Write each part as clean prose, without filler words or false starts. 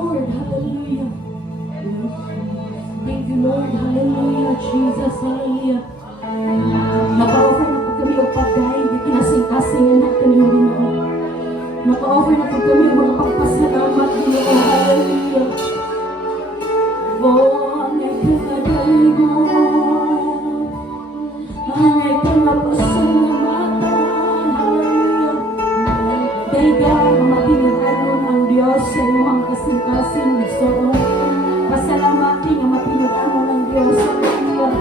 Lord. Hallelujah. Thank you, Lord. Hallelujah. Jesus. Hallelujah. Naka-offer na po kami o pagday. Di kinasing-kasing natin yung Ginoo. Naka-offer na po kami o mga pagpasalamat Ginoo. Hallelujah. Oh, angay ka na daligo. Angay ka na pasalamatan. Hallelujah. Dayga na mapinag-anon ang Diyos sa iyong kasing-kasing nagsoon. Pasalamati na mapinag-anon ng Diyos. Hallelujah.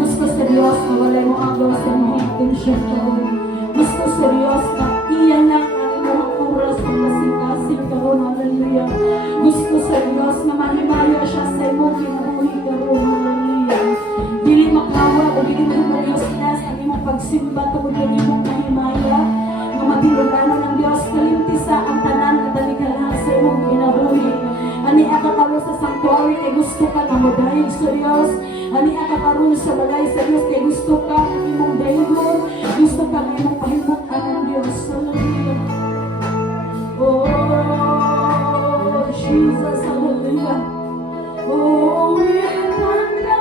Gusto sa Diyos na walay mo agaw sa mga atensyon ko. Gusto sa Diyos na iyan lang ang mga oras ng kasing-kasing karon. Hallelujah. Gusto sa Diyos na mahimaya siya sa imong kinabuhi karon. Hallelujah. Dili makawa o dili mahimaya sinas ang imong pagsimba tungod ang imong mahimaya na mapinag-anon ng Diyos. Kalintisa ang tanan at talikalahan sa imong kinabuhi. Ani akakaroon sa sanctuary kay gusto ka na magdahig sa Diyos. Ani akakaroon sa balay sa Diyos kay gusto ka ng imong dahigon. Gusto ka ng imong pahimutan ng Diyos. Hallelujah. Oh, Jesus, hallelujah. Oh, we wonder.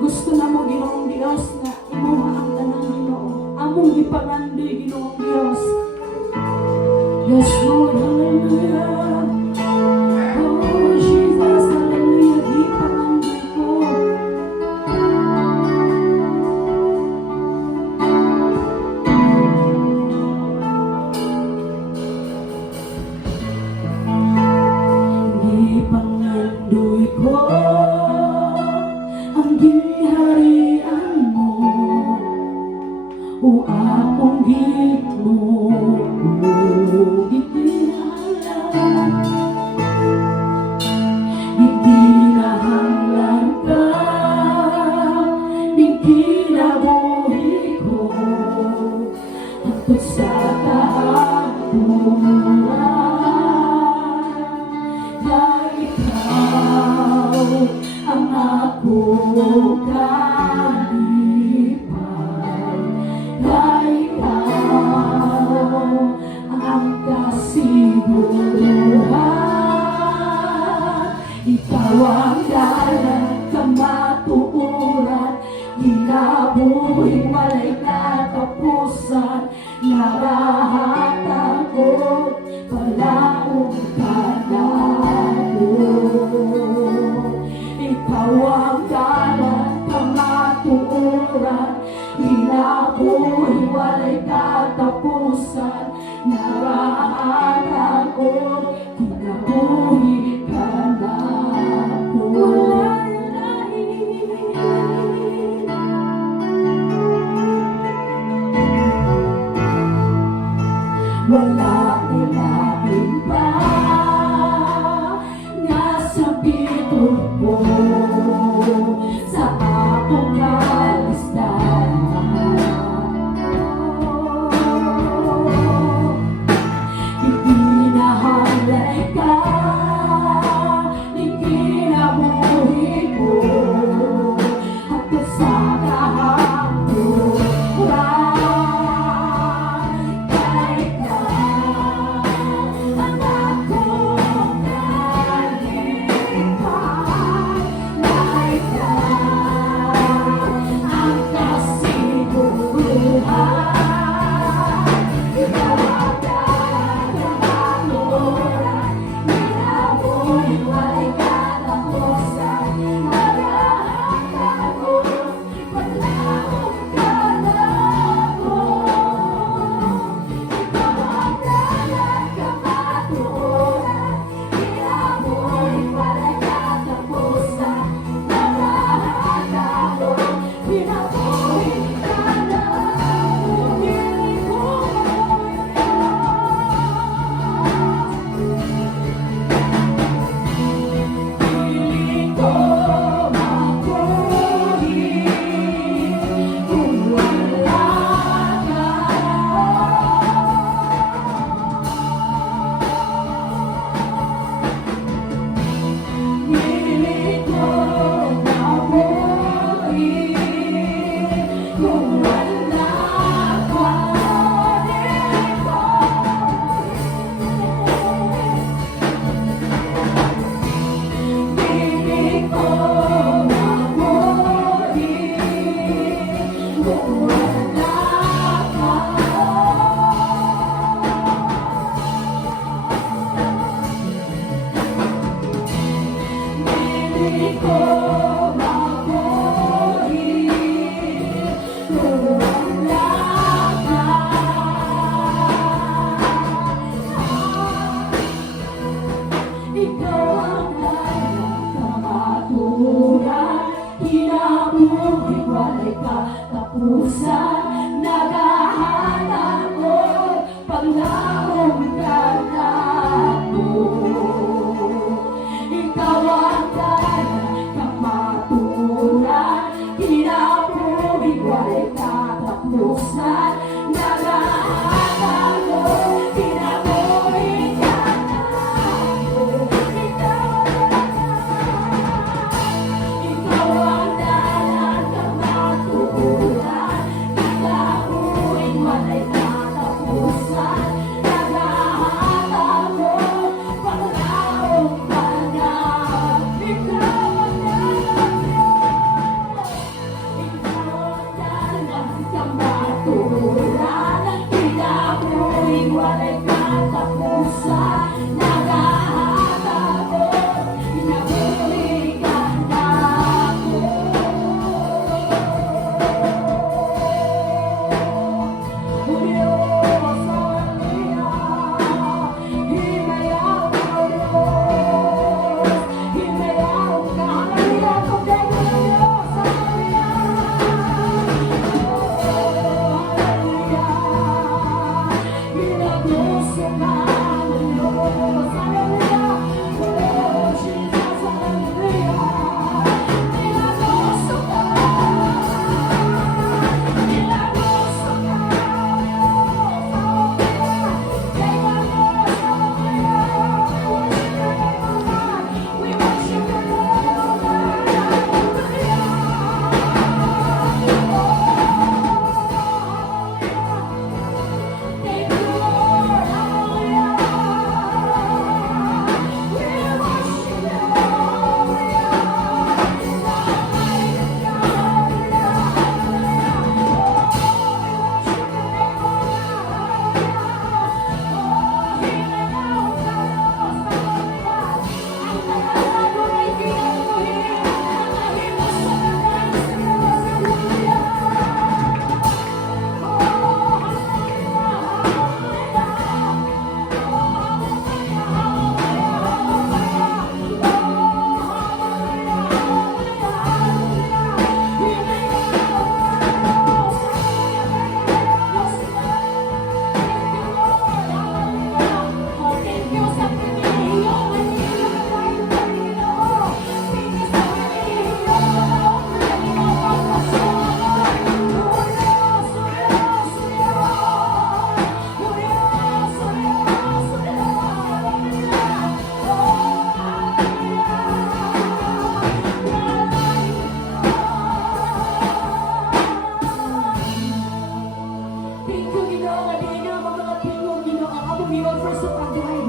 Gusto na mo Ginoong Diyos na imuha ang tanang Ginoo. Among gipangandoy Ginoong Diyos. Yes, Lord, hallelujah. Oh, Jesus, hallelujah. Gipangandoy ko. Gipangandoy ko. O akong gitmo o ipinahanglan, ipinahanglan ka ng kinabuhi ko hangtod sa kahapunan. Na ikaw ang akong ikaw ang dalan, kamatuuran, ginabuhi, walay katapusan, narahatan ko, palaong ka na mo. Ikaw ang dalan, kamatuuran, ginabuhi, walay katapusan, narahatan ko, ginabuhi ka na. Wala ilahin pa nasa pitong ko sa akong kalistan. Ipinahalay ka ng kinabuhi ko hanggang sa kahapunan. Like katapusan, naghahanap ko, Panginoon ka na ako. Ikaw ang dahilan, kamaturan, kinabuhi wala'y katapusan, naghahanap ko, kinabuhi ka na ako. Ikaw ang dahilan, kamaturan, kinabuhi wala'y katapusan, naghahanap ko, Panginoon ka na. Ikaw ang dahilan, kamaturan, kinabuhi wala'y katapusan, naghahanap ko, kinabuhi ka na ako. Diyos, hallelujah. Himayaw ka, Diyos. Himayaw ka, hallelujah. Tugay mo na, Diyos, hallelujah. Ginagusto ka ng Diyos, hallelujah. Oh, Jesus, hallelujah. Ginagusto ka. Ginagusto ka, Diyos. We worship you, Lord. Thank you, Lord. Hallelujah. We worship you, Thank you, Ginoo, nga diin ang mga pingong, Ginoo, ang among i-offer sa pagbuhay.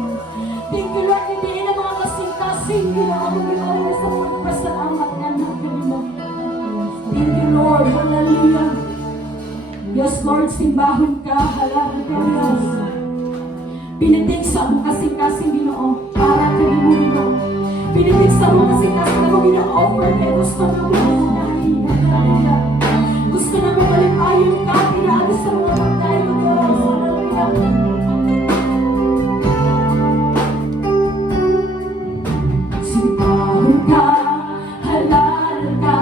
Thank you, Lord, nga diin ang mga kasing-kasing, Ginoo, ang among i-offer sa pagpasalamat nga natin, Ginoo. Thank you, Lord, hallelujah. Yes, Lord, simbahon ka, hallelujah. Pinitig sa among kasing-kasing, Ginoo, para kay mo, Ginoo. Pinitig sa among kasing-kasing, among ina-offer, kaya gusto na mo, hallelujah. Gusto na mo malipayon ka, pinaalis sa mga pagkain ko, Diyos. Hallelujah. Simbahon ka, halal ka,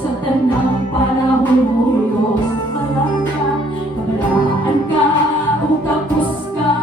sa tanang panahon mo, Diyos. Halal ka, pamalaan ka, o tapos ka,